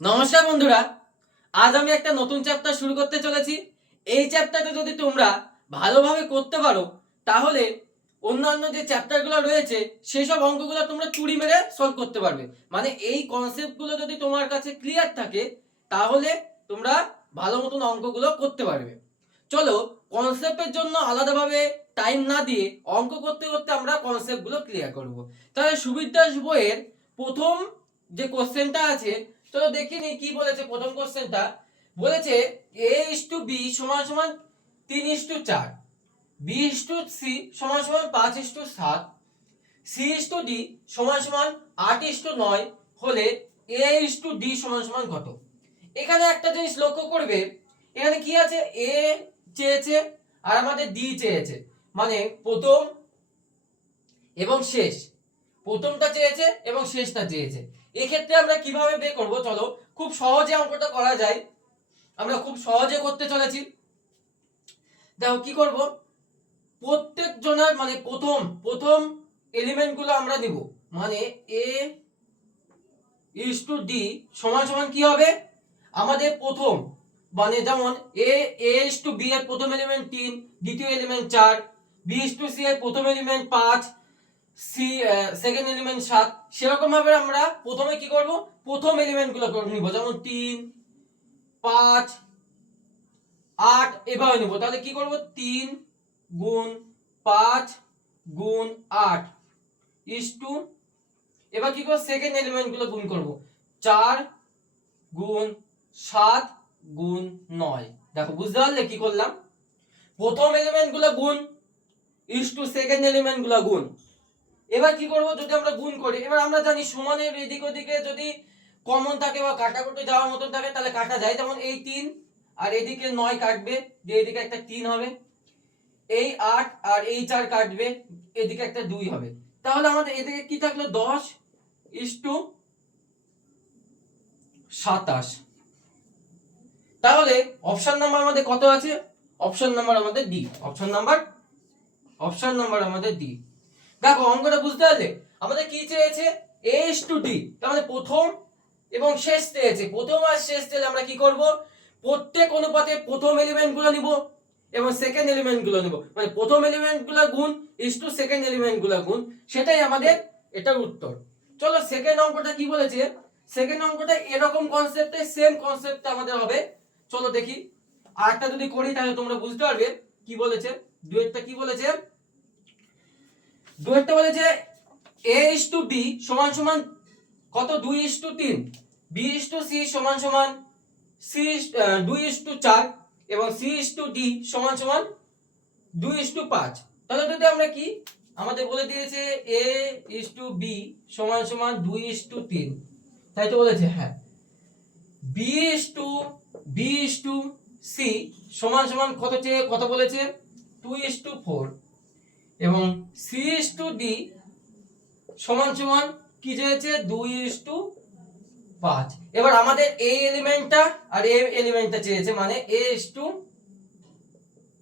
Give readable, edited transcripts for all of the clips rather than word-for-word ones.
নমস্কার বন্ধুরা, আজ আমি একটা নতুন চ্যাপ্টার শুরু করতে চলেছি। এই চ্যাপ্টারটা যদি তোমরা ভালোভাবে করতে পারো তাহলে অন্যান্য যে চ্যাপ্টারগুলো রয়েছে সেই সব অঙ্কগুলো তোমরা চুরি মেরে সলভ করতে পারবে। মানে এই কনসেপ্টগুলো যদি তোমার কাছে ক্লিয়ার থাকে তাহলে তোমরা ভালো মতন অঙ্কগুলো করতে পারবে। চলো, কনসেপ্টের জন্য আলাদাভাবে টাইম না দিয়ে অঙ্ক করতে করতে আমরা কনসেপ্টগুলো ক্লিয়ার করব। তাহলে সুবীর দাস বইয়ের প্রথম যে কোশ্চেনটা আছে, চলো দেখে নি কি বলেছে। প্রথম কোশ্চেনটা বলেছে a/b সমান সমান 3:4, b/c সমান সমান 5:7, c/d সমান সমান 8:9 হলে a/d সমান সমান কত। এখানে একটা জিনিস লক্ষ্য করবে, এখানে কি আছে, a চেয়েছে আর আমাদের d চেয়েছে, মানে প্রথম এবং শেষ। প্রথমটা চেয়েছে এবং শেষটা চেয়েছে। এক্ষেত্রে আমরা কিভাবে বের করব, চলো খুব সহজে অঙ্কটা করা যায়। আমরা খুব সহজে করতে চলেছি। দেখো কি করব, প্রত্যেক জনের মানে প্রথম প্রথম এলিমেন্ট গুলো আমরা নিব। মানে a ইজ টু ডি সমান সমান কি হবে, আমাদের প্রথম মানে যেমন a ইজ টু বি এর প্রথম এলিমেন্ট 3, দ্বিতীয় element 4, b is to C এর প্রথম এলিমেন্ট 5, সি সেকেন্ড এলিমেন্ট 7। সেরকম ভাবে আমরা প্রথমে কি করব, প্রথম এলিমেন্ট গুলো নিব, যেমন 3, 5, 8 এভাবে নিব। তাহলে কি করব, 3 গুণ 5 গুণ 8 ইজ টু, এবার কি করব, সেকেন্ড এলিমেন্ট গুলো গুণ করব, 4 গুণ 7 গুণ 9। দেখো বুঝতে পারলে কি করলাম, প্রথম এলিমেন্ট গুলো গুণ ইজ টু সেকেন্ড এলিমেন্ট গুলো গুণ। এবার কি করব, যদি আমরা গুণ করি, এবার আমরা জানি সমানের এদিক ওদিকে যদি কমন থাকে বা কাটাকুটি যাওয়ার মতন থাকে তাহলে কাটা যায়। যেমন এই 3 আর এদিকে 9 কাটবে, যে এদিকে একটা 3 হবে, এই 8 আর এই 4 কাটবে, এদিকে একটা 2 হবে। তাহলে আমাদের এদিকে কি থাকলো, 10 ইজ টু 27। তাহলে অপশন নাম্বার আমাদের কত আছে, অপশন নাম্বার আমাদের ডি। অপশন নাম্বার আমাদের ডি। দেখো অঙ্কটা বুঝতে পারলে, আমাদের কি চেয়েছে, a is to d, তার মানে প্রথম এবং শেষ চেয়েছে। প্রথম আর শেষ চেয়ে আমরা কি করব, প্রত্যেক অনুপাতে প্রথম এলিমেন্ট গুলো নিব এবং সেকেন্ড এলিমেন্ট গুলো নিব, মানে প্রথম এলিমেন্ট গুলো গুণ ইজ টু সেকেন্ড এলিমেন্ট গুলো গুণ। সেটাই আমাদের এটার উত্তর। চলো সেকেন্ড অঙ্কটা কি বলেছে, সেকেন্ড অঙ্কটা এরকম কনসেপ্টে সেম কনসেপ্টে আমাদের হবে। চলো দেখি, আরেকটা যদি করি তাহলে তোমরা বুঝতে পারবে কি বলেছে। দুইটা কি বলেছে, দুইটা বলেছে a is to b সমান সমান কত, 2:3, b is to c সমান সমান 2:4 এবং c is to d সমান সমান 2:5। তাহলে যদি আমরা কি, আমাদের বলে দিয়েছে a is to b সমান সমান 2:3, তাই তো বলেছে, হ্যাঁ। b is to c সমান সমান কত চেয়ে কত বলেছে, 2:4 এবং c is to d সমান সমান কি চেয়েছে, 2:5। এবার আমাদের এই এলিমেন্টটা আর এই এলিমেন্টটা চেয়েছে, মানে a is to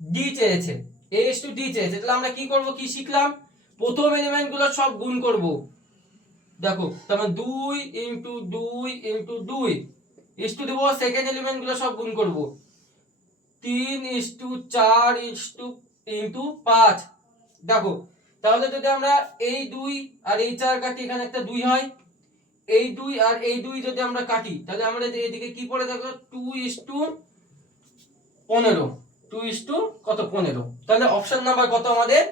d চেয়েছে, a is to d চেয়েছে। তাহলে আমরা কি করব, কি শিখলাম, প্রথম এলিমেন্ট গুলো সব গুণ করব। দেখো তাহলে 2 into 2 into 2 is to Dev, second element গুলো সব গুণ করব, 3:4 ইনটু 5। দেখো তাহলে যদি আমরা এই 2 আর এই 4 কাটি, এখানে একটা 2 হয়, এই 2 আর এই 2 যদি আমরা কাটি তাহলে আমরা এদিকে কি পড়ে দেখো, 2:15, 2 কত 15। তাহলে অপশন নাম্বার কত আমাদের,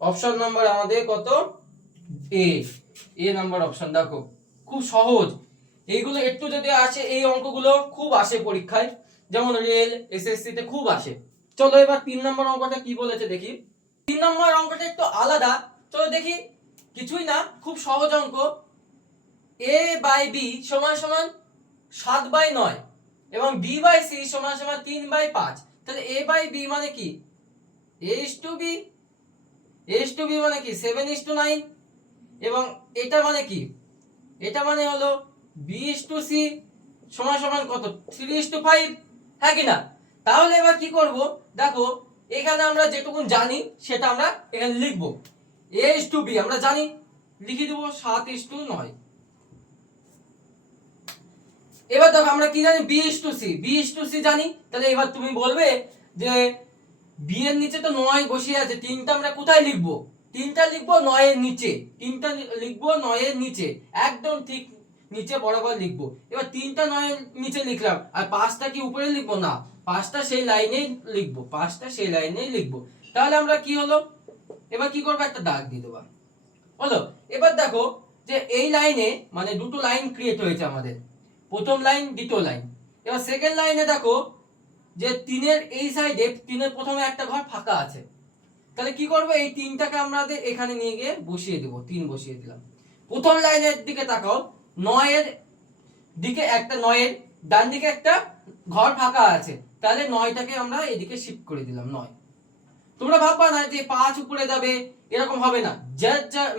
অপশন নাম্বার আমাদের কত, এ নাম্বার অপশন। দেখো খুব সহজ, এইগুলো একটু যদি আসে, এই অঙ্কগুলো খুব আসে পরীক্ষায়, যেমন রেল এসএসসি তে খুব আসে। চলো এবার 3 নম্বর অঙ্কটা কি বলেছে দেখি। 3 নম্বর অঙ্কটা একটু আলাদা, চলো দেখি। কিছুই না, খুব সহজ অঙ্ক। a বাই b সমান সমান 7/9 এবং b বাই c সমান সমান 3/5। তাহলে a বাই b মানে কি, a is to b, a is to b মানে কি 7:9 এবং এটা মানে কি, এটা মানে হলো b is to c সমান সমান কত, 3:5, হ্যাঁ কি না। তাহলে এবার কি করব, দেখো এখানে আমরা যেটুকুন জানি সেটা আমরা এখানে লিখব। a is to b আমরা জানি, লিখে দেব 7:9। এবার দেখো আমরা কি জানি, বি ইস টু সি জানি। তাহলে এবার তুমি বলবে যে বি এর নিচে তো 9 বসিয়ে আছে, তিনটা আমরা কোথায় লিখবো? তিনটা লিখবো 9 এর নিচে, তিনটা লিখবো 9 এর নিচে, একদম ঠিক নিচে বরাবর লিখবো। এবার তিনটা 9 এর নিচে লিখলাম, আর পাঁচটা কি উপরে লিখবো? না, পাঁচটা সেই লাইনেই লিখবো, পাঁচটা সেই লাইনেই লিখবো। তাহলে আমরা কি হলো, এবার কি করবো, একটা দাগ দিয়ে দেবো হলো। এবার দেখো যে এই লাইনে মানে দুটো লাইন ক্রিয়েট হয়েছে আমাদের, প্রথম লাইন দ্বিতীয় লাইন। এবার সেকেন্ড লাইনে দেখো যে তিনের এই সাইডে, তিনের প্রথমে একটা ঘর ফাঁকা আছে। তাহলে কি করবো, এই তিনটাকে আমরা এখানে নিয়ে গিয়ে বসিয়ে দেবো, তিন বসিয়ে দিলাম। প্রথম লাইনের দিকে তাকাও, 9 এর দিকে একটা, 9 এর ডান দিকে একটা ঘর ফাঁকা আছে, তাহলে 9টাকে আমরা এদিকে শিফট করে দিলাম 9। তোমরা ভাববা না যে 5 উপরে যাবে, এরকম হবে না।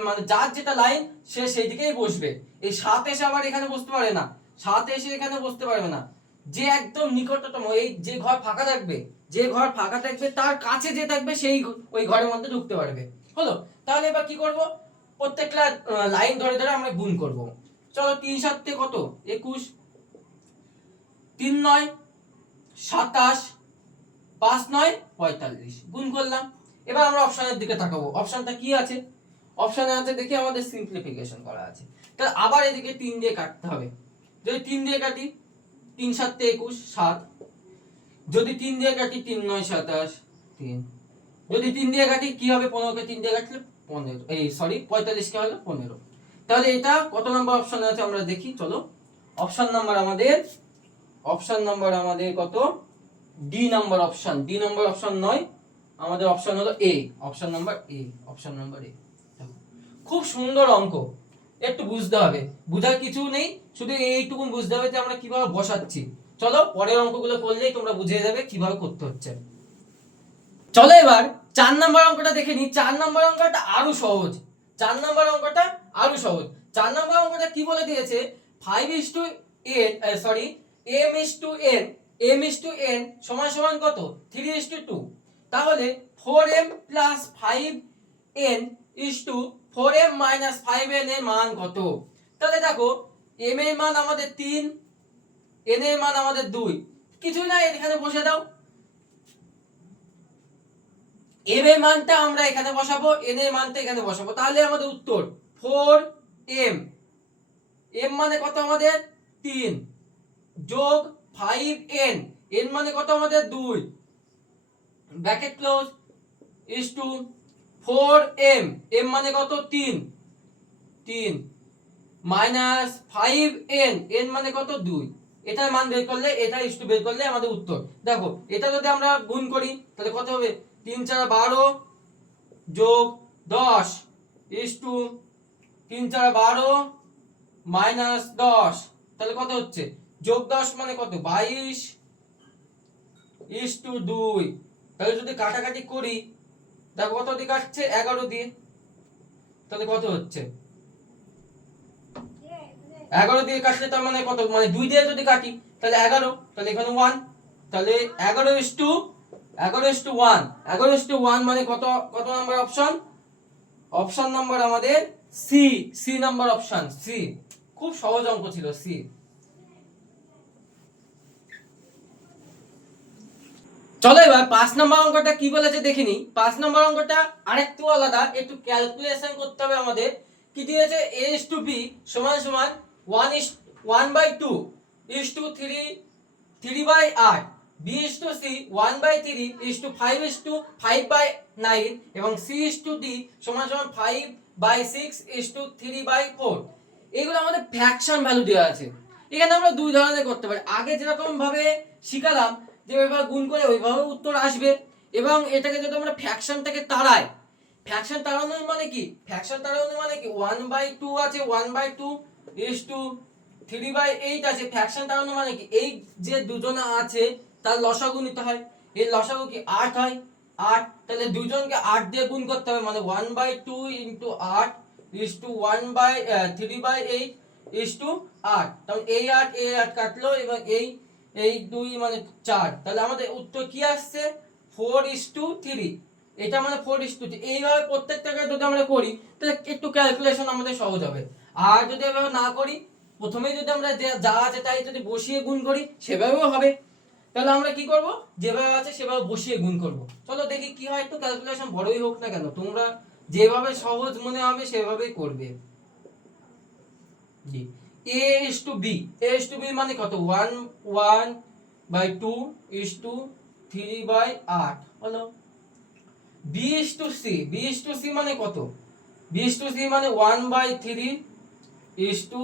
মানে যার যেটা লাইন সে সেই দিকেই বসবে। এই 7 এসে আবার এখানে বসতে পারে না, 7 এসে এখানে বসতে পারবে না। যে একদম নিকটতম এই যে ঘর ফাঁকা থাকবে, যে ঘর ফাঁকা থাকবে তার কাছে যে থাকবে সেই ওই ঘরের মধ্যে ঢুকতে পারবে। হলো। তাহলে এবার কি করব, প্রত্যেকটা লাইন ধরে ধরে আমরা গুণ করব। চলো 3 7 কত, 21, 3 9 27, 5 9 45, গুণ করলাম। এবার আমরা অপশনের দিকে তাকাবো, অপশনটা কি আছে? অপশনে আছে দেখি আমাদের সিম্পলিফিকেশন করা আছে। তাহলে আবার এদিকে 3 দিয়ে কাটতে হবে। যদি 3 দিয়ে কাটি, 3 7 21 7, যদি 3 দিয়ে কাটি 3 9 27 3, যদি 3 দিয়ে কাটি কি হবে, 15 কে 3 দিয়ে কাটলে 15, এই সরি 45 কে হলো 15। তাহলে এটা কত নম্বর অপশনে আছে আমরা দেখি, চলো। অপশন নাম্বার আমাদের কত, D number option, D number option নয়, আমাদের অপশন হলো A, option number A, option number A. খুব সুন্দর অঙ্ক, একটু বুঝতে হবে, বুঝার কিছু নেই, শুধু এইটুকুন বুঝতে হবে যে আমরা কিভাবে বসাচ্ছি। চলো পরের অঙ্কগুলো করলেই তোমরা বুঝে যাবে কিভাবে করতে হচ্ছে। চলো এবার 4 নাম্বার অঙ্কটা দেখে নিই। 4 নাম্বার অঙ্কটা আরো সহজ, 4 নাম্বার অঙ্কটা আরো সহজ। 4 নাম্বার অঙ্কটা কি বলে দিয়েছে, 5:8 সরি m:n সমান সমান কত, 3:2। তাহলে 4m + 5n 4m - 5n এর মান কত? তাহলে দেখো m এর মান আমাদের 3, n এর মান আমাদের 2, কিছুই না এখানে বসে দাও। m এর মানটা আমরা এখানে বসাবো, n এর মানটা এখানে বসাবো, তাহলে আমাদের উত্তর 4m, m মানে কত আমাদের 3, যোগ 5n, n মানে কত আমাদের 2, bracket close, is to 4m, m মানে কত 3 মাইনাস 5n, n মানে কত 2। এটার মান বের করলে, এটা ইজ টু বের করলে আমাদের উত্তর। দেখো এটা যদি আমরা গুণ করি তাহলে কত হবে, 3 4 12 যোগ 10 ইজ টু 3 4 12 মাইনাস 10, তাহলে কত হচ্ছে, যোগ 10 মানে কত 22 ইজ টু 2। তাহলে যদি কাটাকাটি করি দেখো কত দিয়ে কাটছে, 11 দিয়ে, তাহলে কত হচ্ছে, 11 দিয়ে কাটলে তার মানে কত, মানে 2 দিয়ে যদি কাটি তাহলে 11, তাহলে এখানে 1, তাহলে 11:1 মানে কত, কত নাম্বার অপশন, অপশন নাম্বার আমাদের C, C number option, C. খুব সহজ অঙ্ক ছিল, সি। চলো এবার 5 নম্বর অঙ্কটা কি বলেছে দেখিনি। 5 নম্বর অঙ্কটা আরেকটু আলাদা, একটু ক্যালকুলেশন করতে হবে আমাদের। কি দিয়েছে, a is to b সমান সমান 1/2 is to 3/8, b is to c 1/3 is to 5/9, এবং c is to d সমান সমান 5/6 is to 3/4। এগুলো আমাদের ফ্র্যাকশন ভ্যালু দেওয়া আছে। এখানে আমরা দুই ধরনের করতে পারি, আগে যেরকম ভাবে শিখালাম যে ওইভাবে গুণ করে ওইভাবে উত্তর আসবে, এবং এটাকে যদি আমরা ফ্র্যাকশনটাকে তাড়াই, ফ্র্যাকশন তাড়ানোর মানে কি, ফ্র্যাকশন তাড়ানোর মানে কি 1/2 আছে, 1/2 is to 3/8 আছে। ফ্র্যাকশন তাড়ানোর মানে কি, এই যে দুজনে আছে তার লসাগু নিতে হয়, এই লসাগু কি 8 হয়, 8, তাহলে দুজনকে 8 দিয়ে গুণ করতে হবে, মানে 1/2 * 8 is to 3/8 is to 8। তাহলে এই 8 কাটলো, এবং এই 2 মানে 4, তাহলে আমাদের উত্তর কি আসছে, 4:3। এটা মানে 4:3। এইভাবে প্রত্যেকটাকে যদি আমরা করি তাহলে একটু ক্যালকুলেশন আমাদের সহজ হবে। আর যদি এভাবে না করি প্রথমে যদি আমরা যা আছে তাই যদি বসিয়ে গুণ করি সেভাবেও হবে। তাহলে আমরা কি করব, যেভাবে আছে সেভাবে বসিয়ে গুণ করব। চলো দেখি কি হয়, একটু ক্যালকুলেশন বড়ই হোক না কেন, তোমরা যেভাবে সহজ মনে হবে সেভাবেই করবে। জি, a is to b, a is to b মানে কত, 1/2 is to 3/8 হলো। b is to c, b is to c মানে কত, b is to c মানে 1/3 is to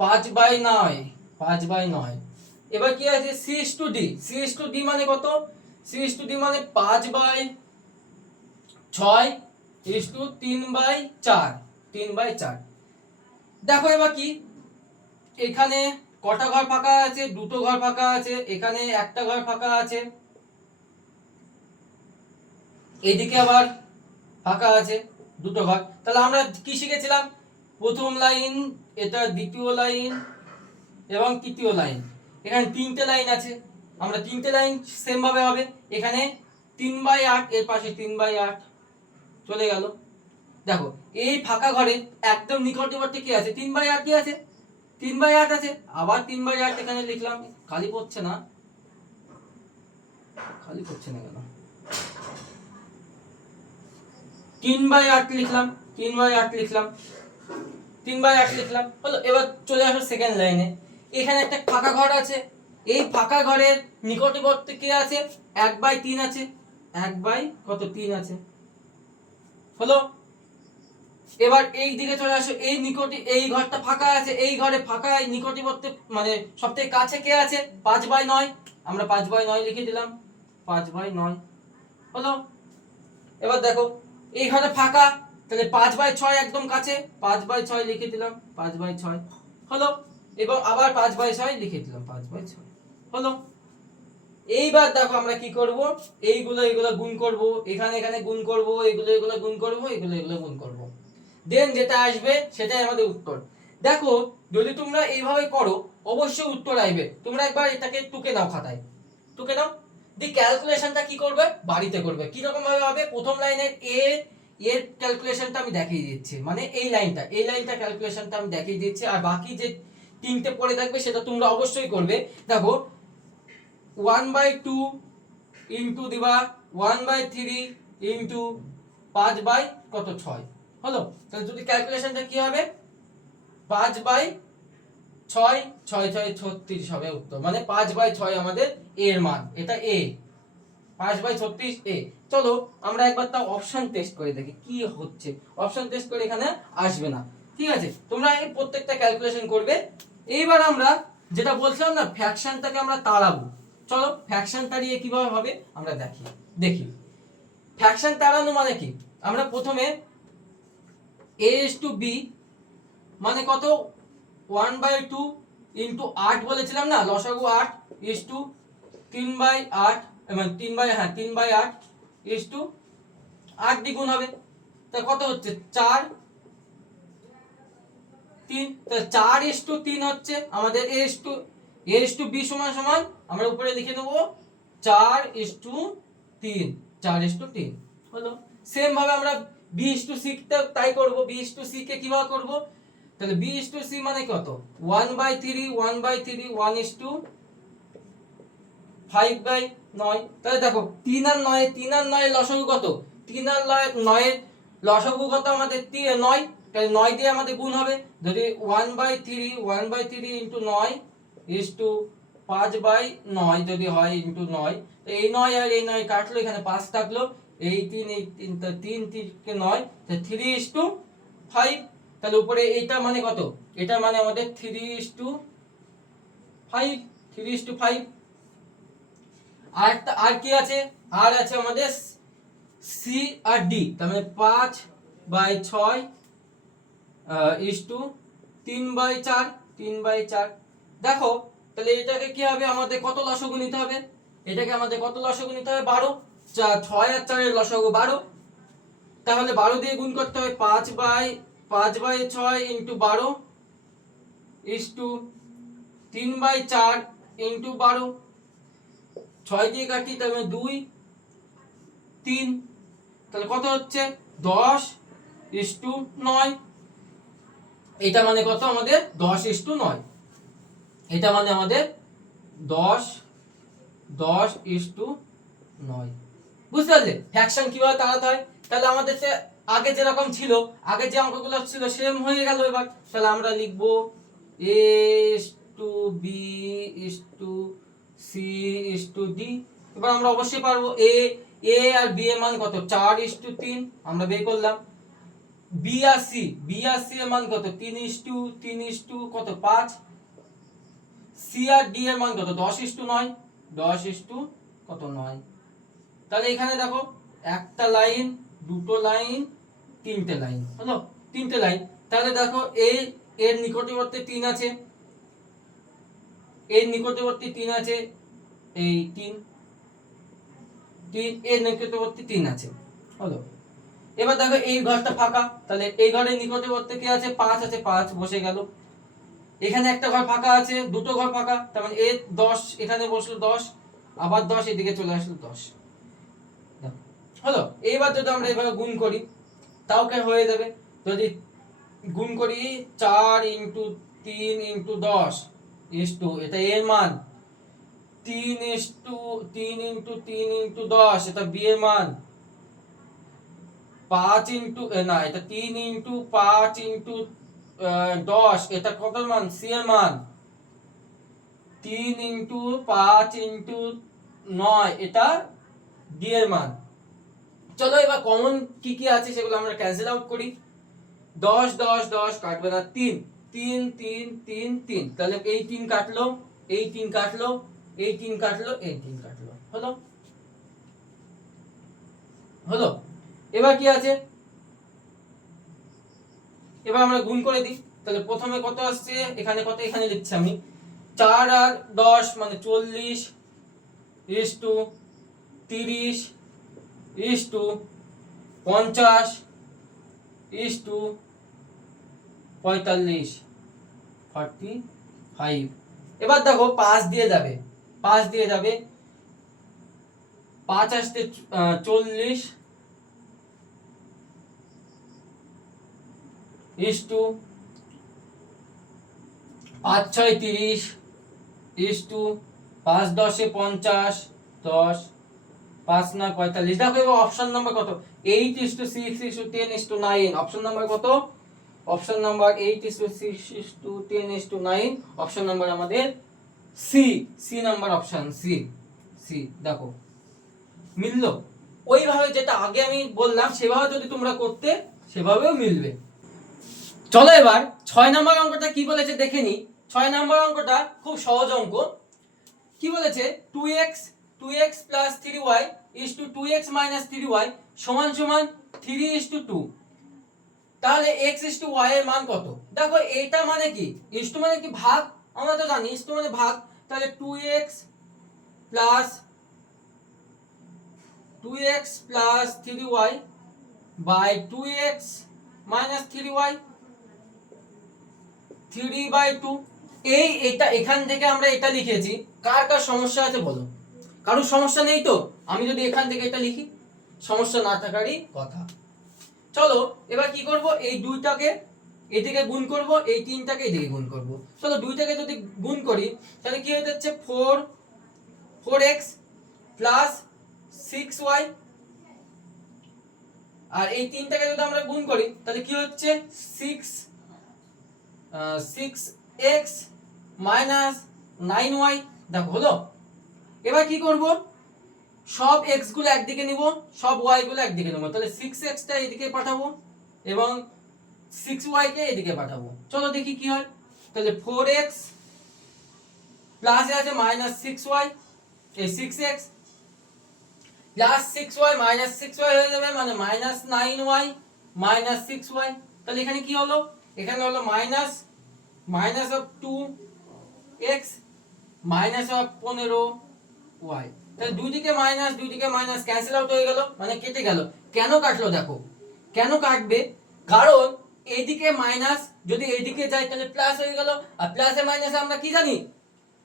5/9, 5/9। এবার কি আছে, c is to d, c is to d মানে কত, c is to d মানে 5/6 is to 3/4, 3/4। দেখো এবার কি, এখানে কটা ঘর ফাঁকা আছে, দুটো ঘর ফাঁকা আছে, এখানে একটা ঘর ফাঁকা আছে, এইদিকে আবার ফাঁকা আছে দুটো ঘর। তাহলে আমরা কি শিখেছিলাম, প্রথম লাইন, এটা দ্বিতীয় লাইন এবং তৃতীয় লাইন, এখানে তিনটে লাইন আছে, আমরা তিনটে লাইন সেম ভাবে হবে। এখানে 3/8, এর পাশে 3/8 চলে গেল। দেখো এই ফাঁকা ঘরে একদম নিকটবর্তী কি আছে, 3/8 কি আছে, 3/8 আছে, আবার 3/8 এখানে লিখলাম, খালি পড়ছে না, খালি পড়ছে না কেন, 3/8 লিখলাম, 3/8 লিখলাম, 3/8 লিখলাম হলো। এবার চলে আসো সেকেন্ড লাইনে, এখানে একটা ফাঁকা ঘর আছে, এই ফাঁকা ঘরের নিকটবর্তী কি আছে, 1/3 আছে, 1/3 আছে হলো। এবার এই দিকে চলে আসো, এই নিকটে এই ঘরটা ফাঁকা আছে, এই ঘরে ফাঁকা নিকটবর্তী মানে সবথেকে কাছে কে আছে, 5/9, আমরা 5/9 লিখে দিলাম, 5/9 হলো। এবার দেখো এই ঘরে ফাঁকা, তাহলে 5/6 একদম কাছে, 5/6 লিখে দিলাম, 5/6 হলো। এবং আবার 5/6 লিখে দিলাম, 5/6 হলো। এইবার দেখো আমরা কি করব, এইগুলো গুণ করব, এখানে এখানে গুণ করব, এগুলো গুণ করব, এগুলো গুণ করব, দেন যেটা আসবে সেটাই আমাদের উত্তর। দেখো যদি তোমরা এইভাবে করো অবশ্যই উত্তর আসবে। তোমরা একবার এটাকে টুকে নাও, খাতায় টুকে নাও, দি ক্যালকুলেশনটা কি করবে, বাড়িতে করবে। কি রকম ভাবে হবে, প্রথম লাইনের এর ক্যালকুলেশনটা আমি দেখিয়ে দিচ্ছি, মানে এই লাইনটা ক্যালকুলেশনটা আমি দেখিয়ে দিচ্ছি, আর বাকি যে তিনটে পড়ে থাকবে সেটা তোমরা অবশ্যই করবে। দেখো 1/2 ইনটু দিবা 1/3 ইনটু 5/6 হলো। তাহলে যদি ক্যালকুলেশনটা কি হবে, 5/6, 6 6 36 হবে উত্তর, মানে 5/6 আমাদের এর মান, এটা এ, 5/36 এ। চলো আমরা একবার তাও অপশন টেস্ট করে দেখি কি হচ্ছে, অপশন টেস্ট করে এখানে আসবে না, ঠিক আছে। তোমরা এই প্রত্যেকটা ক্যালকুলেশন করবে। এইবার আমরা যেটা বলছিলাম না, ফ্র্যাকশনটাকে আমরা তাড়াবো, চলো ফ্র্যাকশন তাড়িয়ে কিভাবে হবে আমরা দেখি। ফ্র্যাকশন তাড়ানো মানে কি, আমরা প্রথমে a is to b মানে কত, 1/2 ইনটু 8 বলেছিলাম না, লসাগু 8 is to 3/8, মানে 3/8 is to 8 দ্বিগুণ হবে, তা কত হচ্ছে 4 3, তা 4 is to 3 হচ্ছে আমাদের a is to b সমান সমান, আমরা উপরে লিখে দেব 4 is to 3, 4 is to 3 হলো। সেম ভাবে আমরা b is to c তে তাই করব, b is to c কে কিভাবে করব, তাহলে b is to c মানে কত, 1/3 1/3 1 is to 5/9। তাহলে দেখো 3 আর 9, 3 আর 9 এর লসাগু কত, 3 আর 9 এর লসাগু কত আমাদের 9, তাহলে 9 দিয়ে আমাদের গুণ হবে, যদি 1/3 ইনটু 9 is to 5/9 যদি হয় ইনটু 9, তো এই 9 আর এই 9 কাটলো, এখানে 5 থাকলো, এই 3 তো 3 3 9, তো 3 is to 5। তাহলে উপরে এইটা মানে কত, এটা মানে আমাদের 3 is to 5, 3 is to 5। আর কি আছে, আর আছে আমাদের সি আর ডি, তার মানে 5/6 is to 3/4, 3/4। দেখো তাহলে এটাকে কি হবে, আমাদের কত লসাগু নিতে হবে, এটাকে আমাদের কত লসাগু নিতে হবে, 12, 6 আর 4 এর লসাগু 12, তাহলে 12 দিয়ে গুণ করতে হবে, 5/6 ইনটু 12 is to 3/4 ইনটু 12, 6 দিয়ে কাটি, তার মানে 2 3, তাহলে কত হচ্ছে 10 is to 9। এটা মানে কত আমাদের 10:9, এটা মানে আমাদের 10:9। বুঝতে পারলে ফ্র্যাকশন কিভাবে তাড়াতে হয়? তাহলে আমাদের আগে যেরকম ছিল, আগে যে অঙ্কগুলো ছিল সেম হয়ে গেল। এবার তাহলে আমরা লিখবো A:B:C:D। এবার আমরা অবশ্যই পারবো এ আর বি এর মান কত 4:3, আমরা বের করলাম। বি আর সি এর মান কত 3:3 কত 5। সি আর ডি এর মান কত 10:9, 10:9। তাহলে এখানে দেখো একটা লাইন, দুটো লাইন, তিনটে লাইন হলো, তিনটে লাইন। তাহলে দেখো এর নিকটবর্তী 3 আছে, এর নিকটবর্তী 3 আছে, এই 3 এর নিকটবর্তী 3 আছে হলো। এবার দেখো এই ঘরটা ফাঁকা, তাহলে এই ঘরের নিকটবর্তী কি আছে 5 আছে, 5 বসে গেল। এখানে একটা ঘর ফাঁকা আছে, দুটো ঘর ফাঁকা, তার মানে এ 10 এখানে বসলো 10, আবার 10 এদিকে চলে আসলো 10 হলো। এইবার যদি আমরা এভাবে গুণ করি তাও কে হয়ে যাবে। যদি গুণ করি 4 × 3 × 10 ইস্টু এটা এর মান, 3 × 3 × 10 এটা বি এর মান, 5 না এটা 3 × 5 × 10 এটা কত মান সি এর মান, 3 × 5 × 9 এটা ডি এর মান। চলো এবার কমন কি কি আছে সেগুলো আমরা ক্যান্সেল আউট করি। 10 10 10 কাটবে না, 3 3 3 3 3, তাহলে এই 3 কাটলো, এই 3 কাটলো, এই 3 কাটলো, এই 3 কাটলো হলো হলো। এবার কি আছে, এবার আমরা গুণ করে দিই। তাহলে প্রথমে কত আসছে, এখানে কত এখানে লিখছি আমি 4 আর 10 মানে 40 ইস্টু 30 ইস্টু 50 ইস্টু 45 45। এবার দেখো 5 দিয়ে যাবে, 5 দিয়ে যাবে, 5 আসতে 40 ইস্টু 5 6 30 ইস্টু 5 10 50 10 5 9 45। দেখো এবার অপশন নাম্বার কত 8:6:10:9, অপশন নাম্বার কত, অপশন নাম্বার 8:6:10:9, অপশন নাম্বার আমাদের C, C number option C, C. দেখো মিললো, ওইভাবে যেটা আগে আমি বললাম সেভাবে যদি তোমরা করতে সেভাবেও মিলবে। চলো এবার 6 নাম্বার অঙ্কটা কি বলেছে দেখে নি। 6 নাম্বার অঙ্কটা খুব সহজ অঙ্ক। কি বলেছে 2x 2x + 3y = 2x - 3y = 3:2। তাহলে x = y এর মান কত? দেখো এটা মানে কি, ইস্টু মানে কি ভাগ, আমরা তো জানি ইস্টু মানে ভাগ। তাহলে 2x + 3y / 2x - 3y 3/2। এটা এখান থেকে আমরা এটা লিখেছি। কার কার সমস্যা আছে বলো? কারোর সমস্যা নেই তো? আমি যদি এখান থেকে এটা লিখি, সমস্যা না থাকারই কথা। চলো এবার কি করব, এই দুইটাকে এদিকে গুণ করব, এই তিনটাকে এদিকে গুণ করব। চলো দুইটাকে যদি গুণ করি তাহলে কি হয়ে যাচ্ছে 4x + 6y, আর এই তিনটাকে যদি আমরা গুণ করি তাহলে কি হচ্ছে 6x - 9y। দেখো হলো। এবার কি করব, সব x গুলো একদিকে নিব, সব y গুলো একদিকে নেব। তাহলে 6x টা এদিকে পাঠাবো এবং 6y কে এদিকে পাঠাবো। চলো দেখি কি হয়। তাহলে 4x প্লাসে আছে -6y, এই 6x প্লাস 6y - 6y হয়ে যাবে মানে -9y - 6y। তাহলে এখানে কি হলো, এখানে হলো minus of 2x of 15y। তাহলে দুই দিকে মাইনাস ক্যান্সেল আউট হয়ে গেল, মানে কেটে গেল। কেন কাটলো দেখো, কেন কাটবে, কারণ এইদিকে মাইনাস যদি এইদিকে যায় তাহলে প্লাস হয়ে গেল, আর প্লাসে মাইনাসে আমরা কি জানি,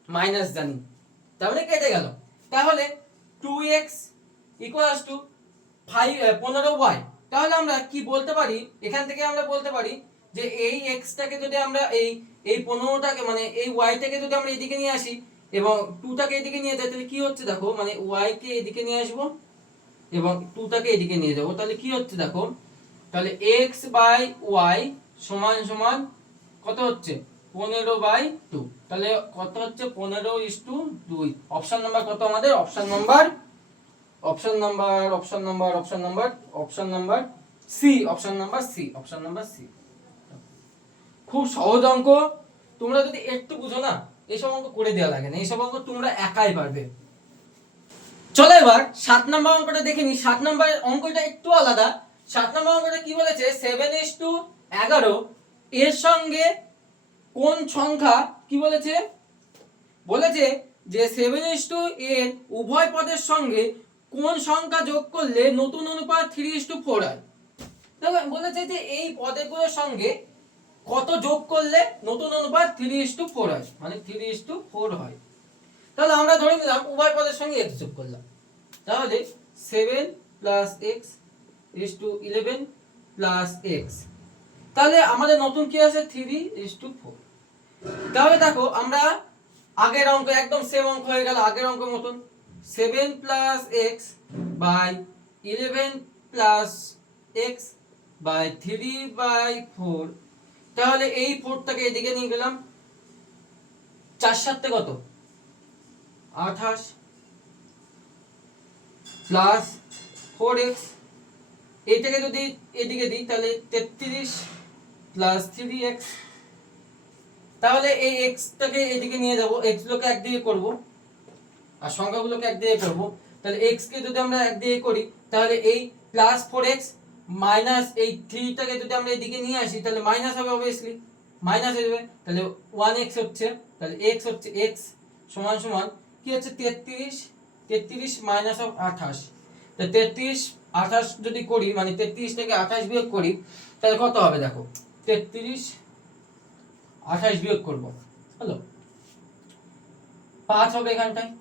মাইনাস জানি, তাহলে কেটে গেল। তাহলে 2x = 15y। তাহলে আমরা কি বলতে পারি, এখান থেকে আমরা বলতে পারি যে এই এক্সটাকে যদি আমরা এই এই 15টাকে মানে এই ওয়াইটাকে যদি আমরা এদিকে নিয়ে আসি এবং 2টাকে এদিকে নিয়ে যাই, তাহলে কি হচ্ছে দেখো, মানে ওয়াই কে এদিকে নিয়ে আসবো এবং 2টাকে এদিকে নিয়ে যাব, তাহলে কি হচ্ছে দেখো, তাহলে x বাই ওয়াই সমান সমান কত হচ্ছে 15/2, তাহলে কত হচ্ছে 15:2। অপশন নাম্বার কত আমাদের, অপশন নাম্বার সি। খুব সহজ অঙ্ক, তোমরা যদি একটু বুঝো না এইসব অঙ্ক করে দেওয়া লাগে না, এইসব অঙ্ক তোমরা একাই পারবে। চলো এবার 7 নম্বর অঙ্কটা দেখে নি। 7 নম্বর অঙ্কটা একটু আলাদা। 7 নম্বর অঙ্কটা কি বলেছে, 7:11 এর সঙ্গে কোন সংখ্যা, কি বলেছে, বলেছে যে 7:, এর উভয় পদের সঙ্গে কোন সংখ্যা যোগ করলে নতুন অনুপাত 3:4 হয়। দেখো বলেছে যে এই পদগুলোর সঙ্গে কত যোগ করলে নতুন অনুপাত 3:4 হয়, মানে 3:4 হয়। তাহলে আমরা ধরে নিলাম উভয় পদের সঙ্গে x যোগ করলাম, তাহলে 7 + x = 11 + x, তাহলে আমাদের নতুন কি আছে 3:4। তাহলে দেখো আমরা আগের অঙ্ক একদম সেম অঙ্ক হয়ে গেল, আগের অঙ্কের মতন 7 + x / 11 + x / 3/4। তাহলে এই 4টাকে এদিকে নিয়ে গেলাম, 4 × 7 কত 28 প্লাস 4x, এইটাকে যদি এদিকে দিই তাহলে 33 প্লাস 3x। তাহলে এই x টাকে এদিকে নিয়ে যাব, x গুলোকে একদিকে করব আর সংখ্যাগুলোকে একদিকে করব। তাহলে x কে যদি আমরা একদিকে করি তাহলে এই প্লাস 4x মাইনাস এই 3 টাকে যদি আমরা এদিকে নিয়ে আসি তাহলে মাইনাস হবে, অবভিয়াসলি মাইনাস হয়ে যাবে। তাহলে 1x হচ্ছে, তাহলে x হচ্ছে x সমান সমান কি হচ্ছে 33 মাইনাস 28। তো 33 28 যদি করি, মানে 33 থেকে 28 বিয়োগ করি তাহলে কত হবে দেখো, 33 28 বিয়োগ করব, হলো 5 হবে এখানটায়,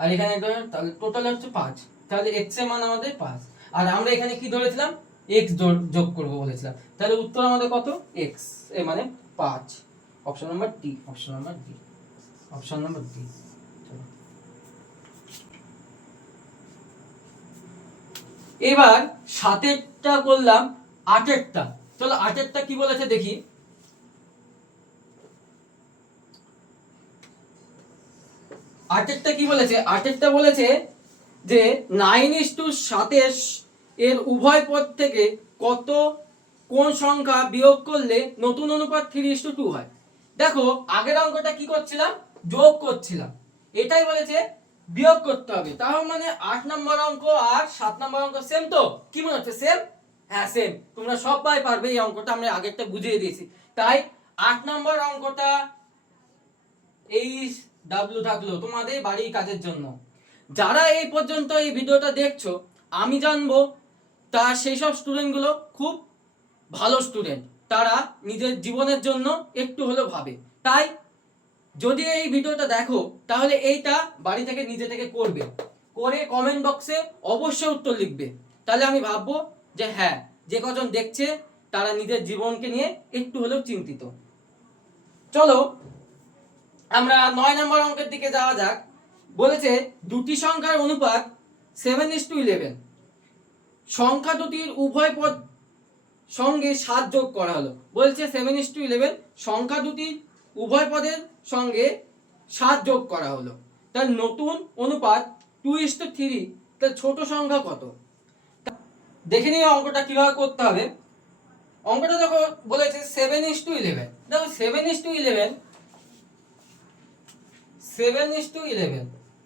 আর এখানে তাহলে টোটাল হচ্ছে 5। তাহলে x এর মান আমাদের 5, আর আমরা এখানে কি ধরেছিলাম x যোগ করব বলেছিলাম, তাহলে উত্তর আমাদের কত x এর মানে 5। Option number D. এবার 7এরটা করলাম, 8এরটা, চলো 8এরটা কি বলেছে দেখি। 8এরটা কি বলেছে, 8এরটা বলেছে যে 9:7 এর উভয় পদ থেকে কত কোন সংখ্যা বিয়োগ করলে নতুন অনুপাত 3:2 হয়। দেখো আগের অঙ্কটা কি করছিলাম, যোগ করছিলাম, এটাই বলেছে বিয়োগ করতে হবে। তার মানে 8 নম্বর অঙ্ক আর 7 নম্বর অঙ্ক সেম, তো কি মনে হচ্ছে সেম? হ্যাঁ সেম, তোমরা সবাই পারবে এই অঙ্কটা, আমরা আগেরটা বুঝিয়ে দিয়েছি। তাই 8 নম্বর অঙ্কটা এই ডাব্লিউ থাকলো তোমাদের বাড়ির কাজের জন্য। যারা এই পর্যন্ত এই ভিডিওটা দেখছো, আমি জানবো তা সেই সব স্টুডেন্টগুলো খুব ভালো স্টুডেন্ট, তারা নিজের জীবনের জন্য একটু হলেও ভাবে। তাই যদি এই ভিডিওটা দেখো তাহলে এইটা বাড়ি থেকে নিজে থেকে করবে, করে কমেন্ট বক্সে অবশ্যই উত্তর লিখবে। তাহলে আমি ভাববো যে হ্যাঁ, যে কজন দেখছে তারা নিজের জীবনকে নিয়ে একটু হলেও চিন্তিত। চলো আমরা 9 নম্বর অঙ্কের দিকে যাওয়া যাক। বলেছে দুটি সংখ্যার অনুপাত 7:11, সংখ্যা দুটির উভয় পদ সঙ্গে 7 যোগ করা হলো। বলছে 7:11 সংখ্যা দুটির উভয় পদের সঙ্গে 7 যোগ করা হলো, তার নতুন অনুপাত 2:3। তার ছোট সংখ্যা কত? দেখে নিয়ে অঙ্কটা কিভাবে করতে হবে। অঙ্কটা দেখো বলেছে 7:11, দেখো 7:11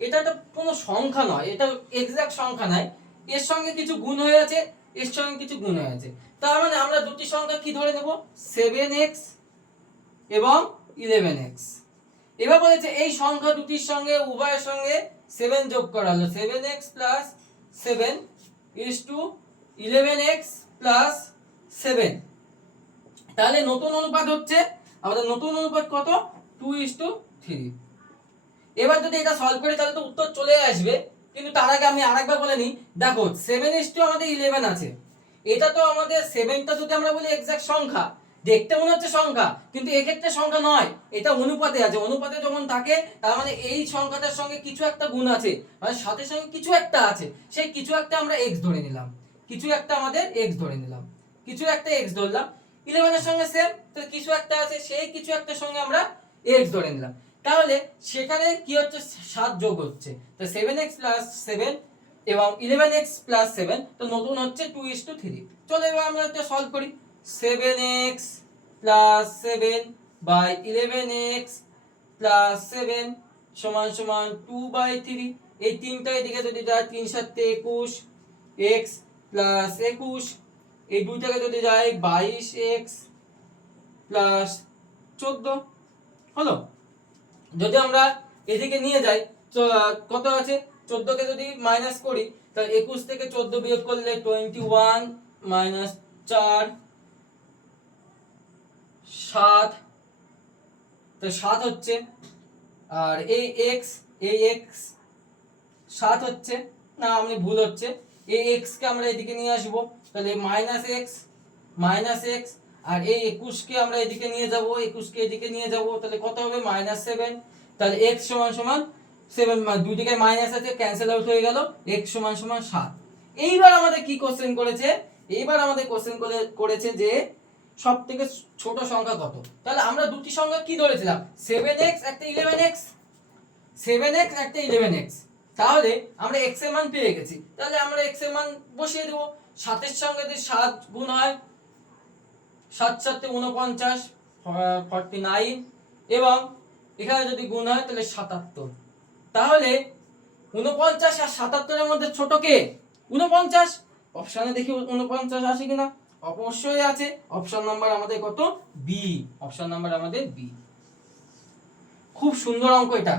এটা একটা কোনো সংখ্যা নয়, এটা এক্সাক্ট সংখ্যা নয়, এর সঙ্গে কিছু গুণ হয়ে আছে, এর সঙ্গে কিছু গুণ হয়ে আছে। তার মানে আমরা দুটি সংখ্যা কি ধরে নেব, 7x এবং 11x। এবার বলেছে এই সংখ্যা দুটির সঙ্গে উভয়ের সঙ্গে 7 যোগ করা হলো, 7x + 7 = 11x + 7। তাহলে নতুন অনুপাত হচ্ছে, আমাদের নতুন অনুপাত কত 2:3। এবার যদি এটা সলভ করি তাহলে তো উত্তর চলে আসবে, কিন্তু তার আগে আমি আরেকবার বলে নিই। দেখো 7:11 আমাদের 11 আছে, এটা তো আমাদের 7টা যদি আমরা বলি এক্সাক্ট সংখ্যা, দেখতে মনে হচ্ছে সংখ্যা, কিন্তু এক্ষেত্রে সংখ্যা নয়, এটা অনুপাতে আছে। অনুপাতে যখন থাকে তার মানে এই সংখ্যাটার সঙ্গে কিছু একটা গুণ আছে, মানে সাথে সঙ্গে কিছু একটা আছে, সেই কিছু একটা আমরা x ধরে নিলাম, কিছু একটা আমাদের x ধরে নিলাম, কিছু একটা x ধরলাম। 11 এর সঙ্গে সেম, তো কিছু একটা আছে, সেই কিছু একটার সঙ্গে আমরা x ধরে নিলাম। তাহলে সেখানে কি হচ্ছে, 7 যোগ হচ্ছে, তো 7x প্লাস 7 এবং 11x প্লাস 7, তো নতুন হচ্ছে 2:3। চলো এবার আমরা এটা সলভ করি। 7x plus 7 by 11x plus 7 সমান সমান 2/3। এই তিনটা এদিকে যদি যায় 3 7 21, x প্লাস 21, এই দুইটাকে যদি যায় 22x প্লাস 14 হলো। যদি আমরা এদিকে নিয়ে যাই তো কত আছে, 14 কে যদি মাইনাস করি তাহলে 21 থেকে 14 বিয়োগ করলে 21 মাইনাস 4 7, তো 7 হচ্ছে। আর এই x 7 হচ্ছে না, আমি ভুল হচ্ছে, এই x কে আমরা এদিকে নিয়ে আসব, তাহলে মাইনাস x, আর এই 21 কে আমরা এদিকে নিয়ে যাব, 21 কে এদিকে নিয়ে যাব, তাহলে কত হবে -7। তাহলে x সমান সমান 7, দুই দিকে মাইনাস আছে, ক্যান্সেল আউট হয়ে গেল, x সমান সমান 7। এইবার আমাদের কি কোশ্চেন করেছে, এইবার আমাদের কোশ্চেন করেছে যে সবথেকে ছোট সংখ্যা কত। তাহলে আমরা দুটি সংখ্যা কি ধরেছিলাম, 7x একটা 11x, 7x একটা 11x। তাহলে আমরা x এর মান পেয়ে গেছি, তাহলে আমরা x এর মান বসিয়ে দেব। 7 এর সঙ্গে যদি 7 গুণ হয়, 7 7 49 49, এবং এখানে যদি গুণ হয় তাহলে 77। তাহলে 49 আর 77 এর মধ্যে ছোট কে, 49। অপশনে দেখি 49 আছে কিনা, অবশ্যই আছে। অপশন নাম্বার আমাদের কত, বি, অপশন নাম্বার আমাদের বি। খুব সুন্দর অঙ্ক এটা।